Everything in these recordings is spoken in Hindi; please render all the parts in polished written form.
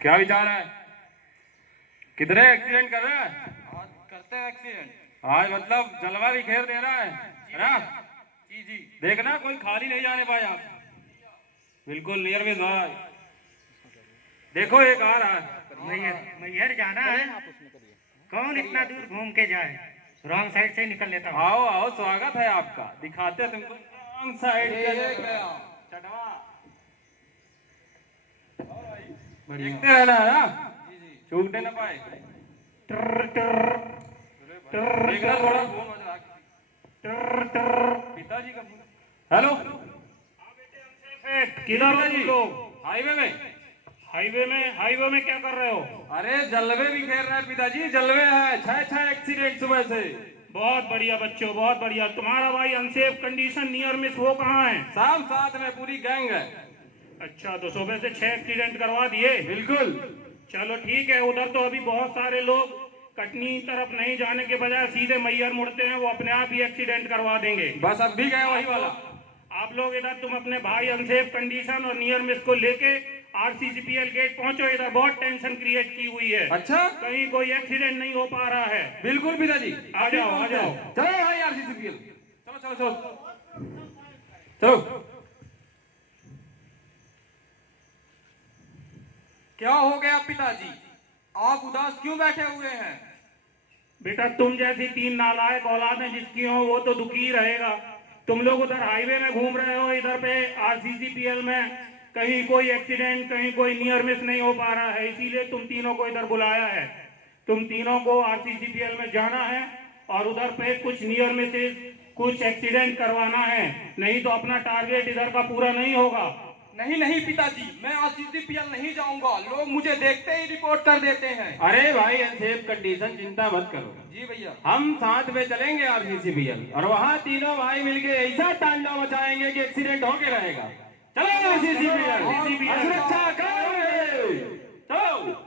क्या विचार है? कितने एक्सीडेंट कर रहे हैं? आज करते हैं एक्सीडेंट। आज मतलब जलवा भी घेर दे रहा है ना? जी जी। देखना कोई खाली नहीं जाने पाए आप। बिल्कुल नियर में भाई। देखो एक आ रहा है। मैहर जाना है। कौन इतना दूर घूम के जाए? रॉन्ग साइड से निकल लेता हूँ। आओ आओ, स्वागत है आपका। दिखाते हैं तुमको रॉन्ग साइड चटवा। देखते रहना है ना, छूटने ना पाए। देखना थोड़ा फोन हो जा। पिताजी का फोन। हेलो किधर हो तुम लोग? हाईवे में। हाईवे में क्या कर रहे हो? अरे जलवे भी घेर रहे हैं पिताजी, जलवे है। 6 एक्सीडेंट सुबह से। बहुत बढ़िया बच्चों, बहुत बढ़िया। तुम्हारा भाई अनसेफ कंडीशन नियर मिस वो कहाँ है? सब साथ में पूरी गैंग है। अच्छा, तो सुबह से 6 एक्सीडेंट करवा दिए? बिल्कुल। चलो ठीक है। उधर तो अभी बहुत सारे लोग कटनी तरफ नहीं जाने के बजाय सीधे मैहर मुड़ते हैं, वो अपने आप ही एक्सीडेंट करवा देंगे। बस अब भी गए वही वाला। आप लोग इधर तुम अपने भाई अनसेफ कंडीशन और नियर मिस को लेके आरसीसीपीएल गेट पहुंचो। इधर बहुत टेंशन क्रिएट की हुई है। अच्छा, कहीं कोई एक्सीडेंट नहीं हो पा रहा है। बिल्कुल पिताजी। आ जाओ आ जाओ। चलो भाई आरसीसीपीएल। चलो चलो चलो चलो। क्या हो गया पिताजी? आप उदास क्यों बैठे हुए हैं? बेटा, तुम जैसी 3 नालायक औलादें जिसकी हो वो तो दुखी ही रहेगा। तुम लोग उधर हाईवे में घूम रहे हो, इधर पे आरसीसीपीएल में कहीं कोई एक्सीडेंट, कहीं कोई नियर मिस नहीं हो पा रहा है, इसीलिए तुम तीनों को इधर बुलाया है। तुम तीनों को आरसीसीपीएल में जाना है और उधर पे कुछ नियर मिसेस, कुछ एक्सीडेंट करवाना है, नहीं तो अपना टारगेट इधर का पूरा नहीं होगा। नहीं नहीं पिताजी, मैं आरसीसीपीएल नहीं जाऊंगा। लोग मुझे देखते ही रिपोर्ट कर देते हैं। अरे भाई अनसेफ कंडीशन, चिंता मत करो। जी भैया। हम साथ में चलेंगे आरसीसीपीएल और वहाँ तीनों भाई मिलके ऐसा तांडव मचाएंगे कि एक्सीडेंट होके रहेगा। चलो आरसीसीपीएल। सुरक्षा करो। चलो।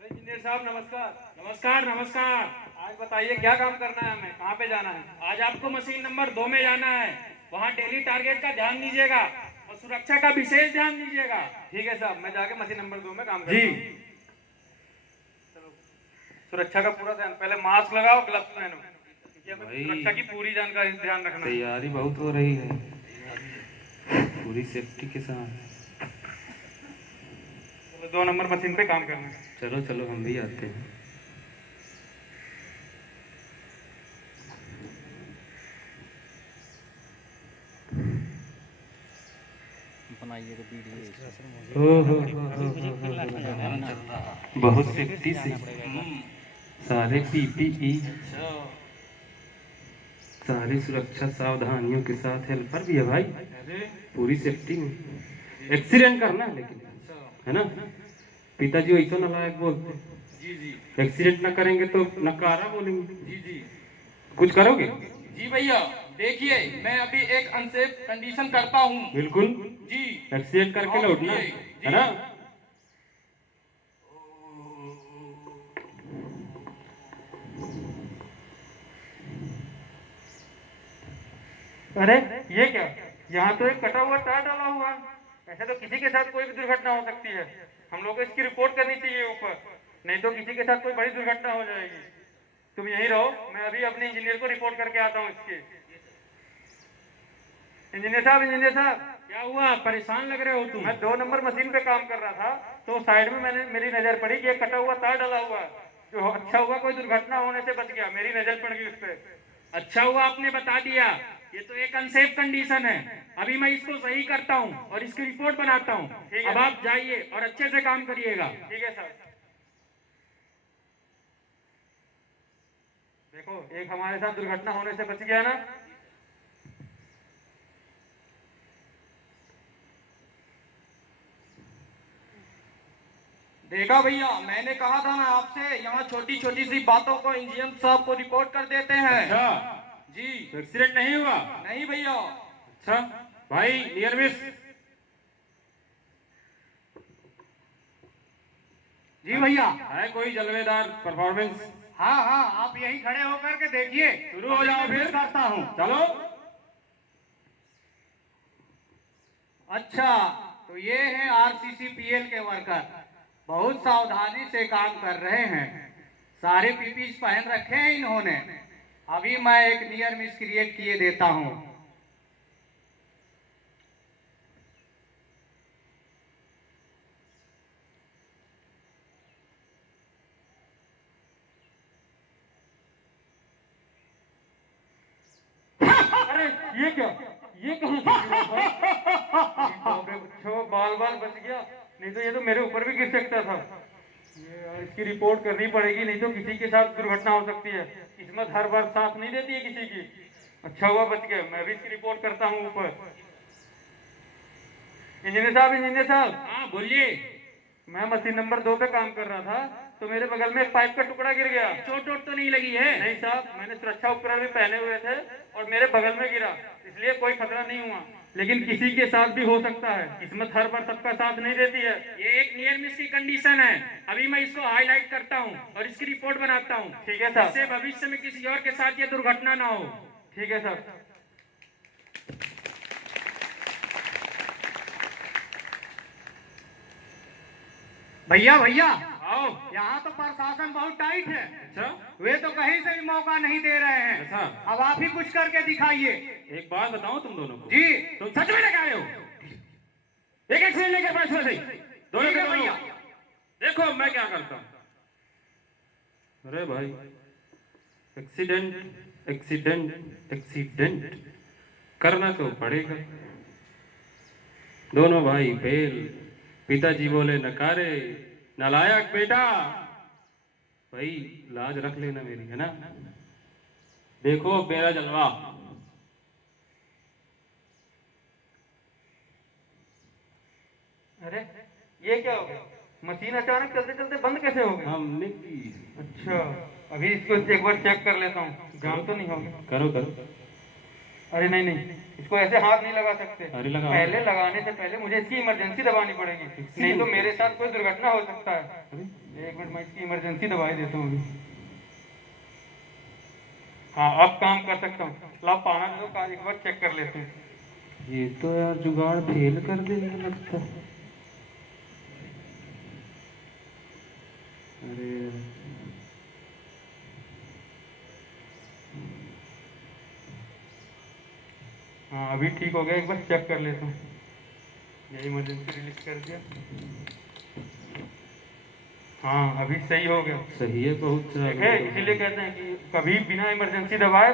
इंजीनियर साहब नमस्कार। नमस्कार नमस्कार। आज बताइए क्या काम करना है, हमें कहाँ पे जाना है? आज आपको मशीन नंबर 2 में जाना है। वहाँ डेली टारगेट का ध्यान दीजिएगा और सुरक्षा का विशेष ध्यान दीजिएगा। ठीक है साहब, मैं जाके मशीन नंबर 2 में काम जी। करता हूँ। चलो, सुरक्षा का पूरा ध्यान। पहले मास्क लगाओ, ग्लव्स पहनो। सुरक्षा की पूरी जानकारी ध्यान रखना। तैयारी बहुत हो रही है, पूरी सेफ्टी के साथ। 2 नंबर मशीन पे काम करना है। चलो चलो हम भी आते हैं। बहुत सेफ्टी से सारे पीपीई, सारी सुरक्षा सावधानियों के साथ हेल्पर भी है भाई, पूरी सेफ्टी में। एक्सीडेंट करना है लेकिन, है ना पिताजी? वैसा नालायक बोलते। जी जी। एक्सीडेंट ना करेंगे तो नकारा बोलेंगे। जी जी। कुछ करोगे? जी भैया, देखिए मैं अभी एक अनसेफ कंडीशन करता हूँ। बिल्कुल जी। एक्सीडेंट करके लौटना, है ना? अरे ये क्या? यहाँ तो एक कटा हुआ तार डाला हुआ है। ऐसे तो किसी के साथ कोई भी दुर्घटना हो सकती है। हम लोग को इसकी रिपोर्ट करनी चाहिए ऊपर, नहीं तो किसी के साथ कोई बड़ी दुर्घटना हो जाएगी। तुम यहीं रहो, मैं अभी अपने इंजीनियर को रिपोर्ट करके आता हूँ इसके। इंजीनियर साहब क्या हुआ? परेशान लग रहे हो तुम? मैं 2 नंबर मशीन पे काम कर रहा था, तो साइड में मेरी नजर पड़ी कि एक कटा हुआ तार डाला हुआ है। जो अच्छा हुआ कोई दुर्घटना होने से बच गया, मेरी नजर पड़ गई उस पर। अच्छा हुआ आपने बता दिया। ये तो एक अनसेफ कंडीशन है। अभी मैं इसको सही करता हूँ और इसकी रिपोर्ट बनाता हूँ। अब आप जाइए और अच्छे से काम करिएगा। ठीक है सर। देखो, एक हमारे साथ दुर्घटना होने से बच गया ना। देखा भैया, मैंने कहा था ना आपसे, यहाँ छोटी छोटी सी बातों को इंजीनियर साहब को रिपोर्ट कर देते हैं। अच्छा, जी। एक्सीडेंट नहीं हुआ? नहीं भैया। अच्छा भाई, नियर मिस। जी भैया। है कोई जलवेदार परफॉर्मेंस? हाँ हाँ, आप यहीं खड़े होकर के देखिए। शुरू हो जाओ फिर। करता हूँ। चलो। अच्छा, तो ये हैं आरसीसीपीएल के वर्कर, बहुत सावधानी से काम कर रहे हैं। सारे पीपीज पहन रखे हैं इन्होंने। अभी मैं एक नियर मिस क्रिएट किए देता हूँ। अरे ये क्या, ये कहाँ से गिरा भाई? बच्चों, बाल बाल बच गया, नहीं तो ये तो मेरे ऊपर भी गिर सकता था। ये यार, इसकी रिपोर्ट करनी पड़ेगी, नहीं तो किसी के साथ दुर्घटना हो सकती है। किस्मत हर बार साथ नहीं देती है किसी की। अच्छा हुआ बच गया, मैं भी इसकी रिपोर्ट करता हूँ ऊपर। इंजीनियर साहब, हाँ बोलिए। मैं मशीन नंबर 2 पे काम कर रहा था, तो मेरे बगल में एक पाइप का टुकड़ा गिर गया। चोट वोट तो नहीं लगी है? नहीं साहब, मैंने सुरक्षा उपकरण भी पहने हुए थे और मेरे बगल में गिरा, इसलिए कोई खतरा नहीं हुआ। लेकिन किसी के साथ भी हो सकता है, किस्मत हर बार सबका साथ नहीं देती है। ये एक नियर मिस की कंडीशन है। अभी मैं इसको हाईलाइट करता हूँ और इसकी रिपोर्ट बनाता हूँ। ठीक है साहब। इससे भविष्य में किसी और के साथ ये दुर्घटना ना हो। ठीक है साहब। भैया भैया, आओ। यहाँ तो प्रशासन बहुत टाइट है। अच्छा, वे तो कहीं से भी मौका नहीं दे रहे हैं। ऐसा? अब आप ही कुछ करके दिखाइए। एक बात बताओ तुम दोनों को। जी। तुम सच में लेकर आए हो? एक एक्सीडेंट लेकर फैसला सही दोनों ठीक के है दोनों। भैया। देखो मैं क्या करता हूँ। अरे भाई, एक्सीडेंट एक्सीडेंट एक्सीडेंट करना तो पड़ेगा। दोनों भाई फेल। पिताजी बोले नकारे, नालायक बेटा। भाई लाज रख लेना मेरी, है ना? देखो मेरा जलवा। अरे ये क्या हो गया? मशीन अचानक चलते चलते बंद कैसे हो गई? हमने की। अच्छा, अभी इसको एक बार चेक कर लेता हूँ, जाम तो नहीं हो गया। करो करो। अरे नहीं नहीं, इसको ऐसे हाथ नहीं लगा सकते। अरे लगाओ। पहले लगाने से पहले मुझे इसकी इमरजेंसी दबानी पड़ेगी, नहीं तो मेरे साथ कोई दुर्घटना हो सकता है। एक मिनट, मैं इसकी इमरजेंसी दवाई देता हूँ अभी। हाँ, अब काम कर सकता हूँ। ला पाना दो, कार एक बार चेक कर लेते हैं। ये तो यार जुगाड़ फेल कर देने लगता है। अरे हाँ, अभी ठीक हो गया, एक बार चेक कर लेता हूँ। ये इमरजेंसी रिलीज कर दिया। हाँ, अभी सही हो गया। सही है, बहुत देखे, इसीलिए कहते हैं कि कभी बिना इमरजेंसी दबाए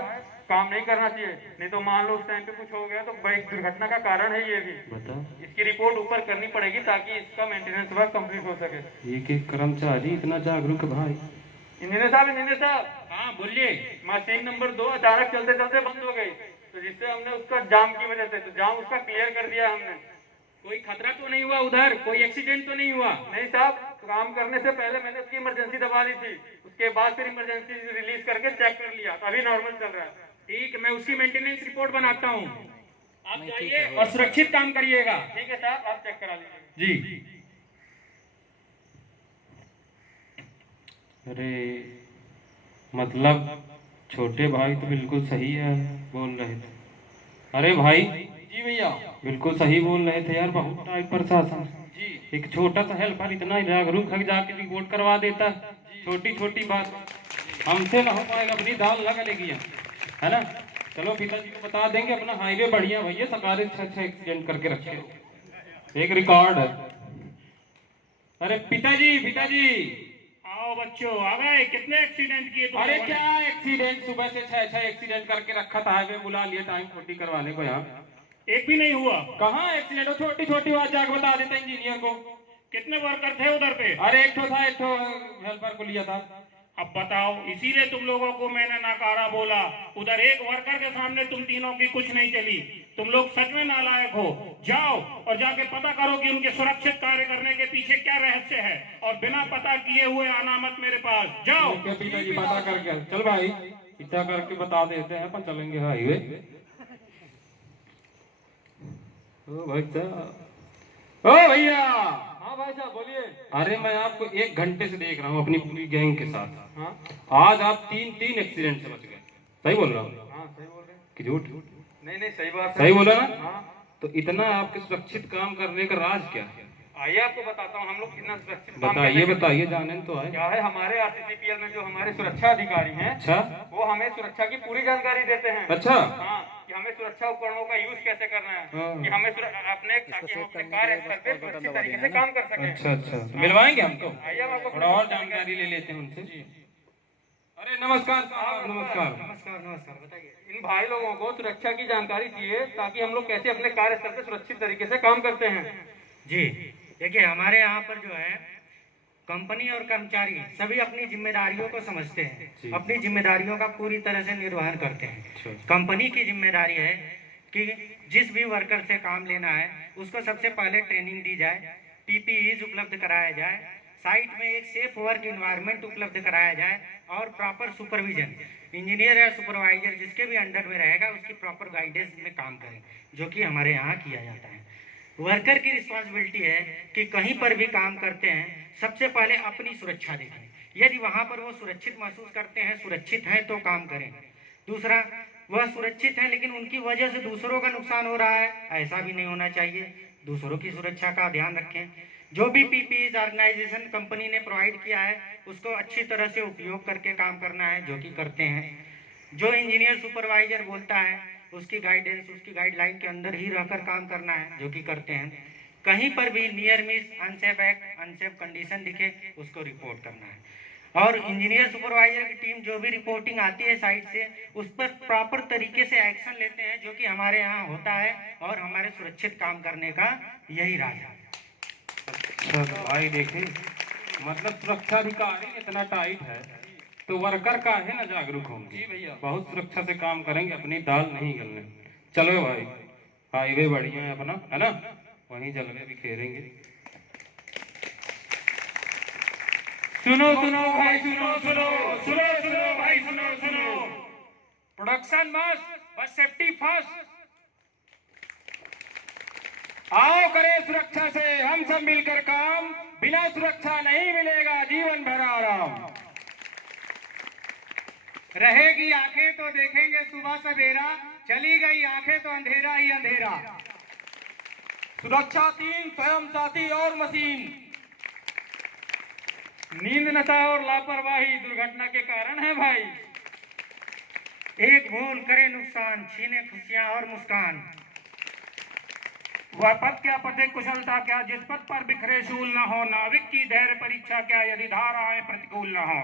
काम नहीं करना चाहिए, नहीं तो मान लो उस टाइम पे कुछ हो गया तो बड़ी दुर्घटना का कारण है ये भी। बताओ। इसकी रिपोर्ट ऊपर करनी पड़ेगी ताकि इसका मेंटेनेंस वर्क कंप्लीट हो सके। एक एक कर्मचारी इतना जागरूक भाई। इंजीनियर साहब, हाँ बोलिए। मशीन नंबर 2 अचानक चलते चलते बंद हो गई, तो जिससे हमने उसका जाम की वजह से, तो जाम उसका क्लियर कर दिया हमने। कोई खतरा तो नहीं हुआ उधर? कोई एक्सीडेंट तो नहीं हुआ? नहीं साहब, काम करने से पहले मैंने उसकी इमरजेंसी दबा दी थी, उसके बाद फिर इमरजेंसी रिलीज करके चेक कर लिया, तो अभी नॉर्मल चल रहा है। ठीक है, मैं उसकी मेंटेनेंस रिपोर्ट बनाता हूँ। आप जाइए और सुरक्षित काम करिएगा। ठीक है साहब, आप चेक करा लीजिए। जी। अरे मतलब छोटे भाई तो बिल्कुल सही है बोल रहे थे। अरे भाई। जी भैया। बिल्कुल सही बोल रहे थे यार, बहुत टाइट प्रशासन। जी। एक छोटा सा हेल्पर इतना जागरूक है, जाके रिपोर्ट करवा देता। छोटी छोटी बात हमसे ना हो पाएगा, अपनी दाल लगा लेगी, है ना? चलो पिताजी को बता देंगे, अपना हाईवे बढ़िया भैया, सरकार अच्छा एक्सीडेंट करके रखे, एक रिकॉर्ड है। अरे पिताजी पिताजी। आओ बच्चों, आ गए। कितने एक्सीडेंट किए तुम अरे लोगों ने? क्या एक्सीडेंट, सुबह से 6 एक्सीडेंट करके रखा था, हाईवे बुला लिया टाइम 40 करवाने को। यहाँ एक भी नहीं हुआ? कहाँ एक्सीडेंट हो, छोटी छोटी बात जाके बता देता इंजीनियर को। कितने वर्कर थे उधर पे? अरे एक तो था, एक तो हेल्पर को लिया था। अब बताओ, इसीलिए तुम लोगों को मैंने नकारा बोला। उधर एक वर्कर के सामने तुम तीनों की कुछ नहीं चली। तुम लोग सच में नालायक हो। जाओ और जाके पता करो कि उनके सुरक्षित कार्य करने के पीछे क्या रहस्य है, और बिना पता किए हुए आना मत मेरे पास। जाओ। क्या पिताजी पता करके चल भाई, इतना करके बता देते हैं, अपन चलेंगे हाईवे। ओ भाई साहब, ओ भैया। हाँ भाई साहब बोलिए। अरे मैं आपको 1 घंटे से देख रहा हूँ अपनी पूरी गैंग के साथ। हाँ आज आप 3 एक्सीडेंट से बच गए। सही बोल रहा हूँ हाँ, सही बोल रहे हैं। कि झूठ? नहीं नहीं, सही बात है। सही बोला ना? हाँ तो इतना आपके सुरक्षित काम करने का राज क्या है? आइए आपको बताता हूँ हम लोग कितना सुरक्षित काम करते बताइए हैं। बताइए, जाने तो आए। क्या है, हमारे आरसीसीपीएल में जो हमारे सुरक्षा अधिकारी हैं, अच्छा वो हमें सुरक्षा की पूरी जानकारी देते हैं। अच्छा। हाँ, कि हमें सुरक्षा उपकरणों का यूज कैसे करना है, हाँ। कि हमें अपने ताकि हम अपने कार्य स्थल पे सुरक्षित तरीके से काम कर सकें। अच्छा अच्छा, तो मिलवाएंगे हमको? आइए हम आपको थोड़ा और जानकारी ले लेते हैं उनसे। अरे नमस्कार साहब, नमस्कार। नमस्कार नमस्कार, बताइए। इन भाई लोगों को सुरक्षा की जानकारी चाहिए ताकि हम लोग कैसे अपने कार्य स्थल पे सुरक्षित तरीके से काम करते हैं। जी देखिए, हमारे यहाँ पर जो है कंपनी और कर्मचारी सभी अपनी जिम्मेदारियों को समझते हैं, अपनी जिम्मेदारियों का पूरी तरह से निर्वहन करते हैं। कंपनी की जिम्मेदारी है कि जिस भी वर्कर से काम लेना है उसको सबसे पहले ट्रेनिंग दी जाए, पीपीईज उपलब्ध कराया जाए, साइट में एक सेफ वर्क इन्वायरमेंट उपलब्ध कराया जाए और प्रॉपर सुपरविजन, इंजीनियर या सुपरवाइजर जिसके भी अंडर में रहेगा उसकी प्रॉपर गाइडेंस में काम करें, जो कि हमारे यहाँ किया जाता है। वर्कर की रिस्पॉन्सिबिलिटी है कि कहीं पर भी काम करते हैं सबसे पहले अपनी सुरक्षा देखें। यदि वहाँ पर वो सुरक्षित महसूस करते हैं, सुरक्षित हैं, तो काम करें। दूसरा, वह सुरक्षित है लेकिन उनकी वजह से दूसरों का नुकसान हो रहा है, ऐसा भी नहीं होना चाहिए। दूसरों की सुरक्षा का ध्यान रखें। जो भी पीपीई ऑर्गेनाइजेशन कंपनी ने प्रोवाइड किया है उसको अच्छी तरह से उपयोग करके काम करना है, जो कि करते हैं। जो इंजीनियर सुपरवाइजर बोलता है उसकी गाइडेंस, उसकी गाइडलाइन के अंदर ही रहकर काम करना है, जो कि करते हैं। कहीं पर भी near miss, unsafe act, unsafe condition दिखे उसको रिपोर्ट करना है। और इंजीनियर सुपरवाइजर की टीम जो भी रिपोर्टिंग आती है साइट से उस पर प्रॉपर तरीके से एक्शन लेते हैं, जो कि हमारे यहाँ होता है और हमारे सुरक्षित काम करने का यही राज है। अच्छा तो भाई देखें, मतलब सुरक्षा अधिकारी इतना टाइट है तो वर्कर का है ना जागरूक होंगे। जी भैया, बहुत सुरक्षा से काम करेंगे, अपनी दाल नहीं गलने। चलो भाई, हाईवे बढ़िया है अपना, है ना, वहीं जलवे बिखेरेंगे। सुनो सुनो भाई, सुनो सुनो सुनो सुनो भाई, सुनो सुनो। Production must but safety first. आओ करें सुरक्षा से हम सब मिलकर काम, बिना सुरक्षा नहीं मिलेगा जीवन भर आराम। रहेगी आंखें तो देखेंगे सुबह सवेरा, चली गई आंखें तो अंधेरा ही अंधेरा। सुरक्षा 3, स्वयं साथी और मशीन। नींद, नशा और लापरवाही दुर्घटना के कारण है भाई। एक भूल करे नुकसान, छीने खुशियां और मुस्कान। वह पद क्या पदे कुशलता क्या, जिस पद पर बिखरे शूल न हो, नाविक की धैर्य परीक्षा क्या, यदि धाराएं प्रतिकूल न हो।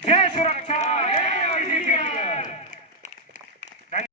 जय सुरक्षा, जय आरसीसीपीएल।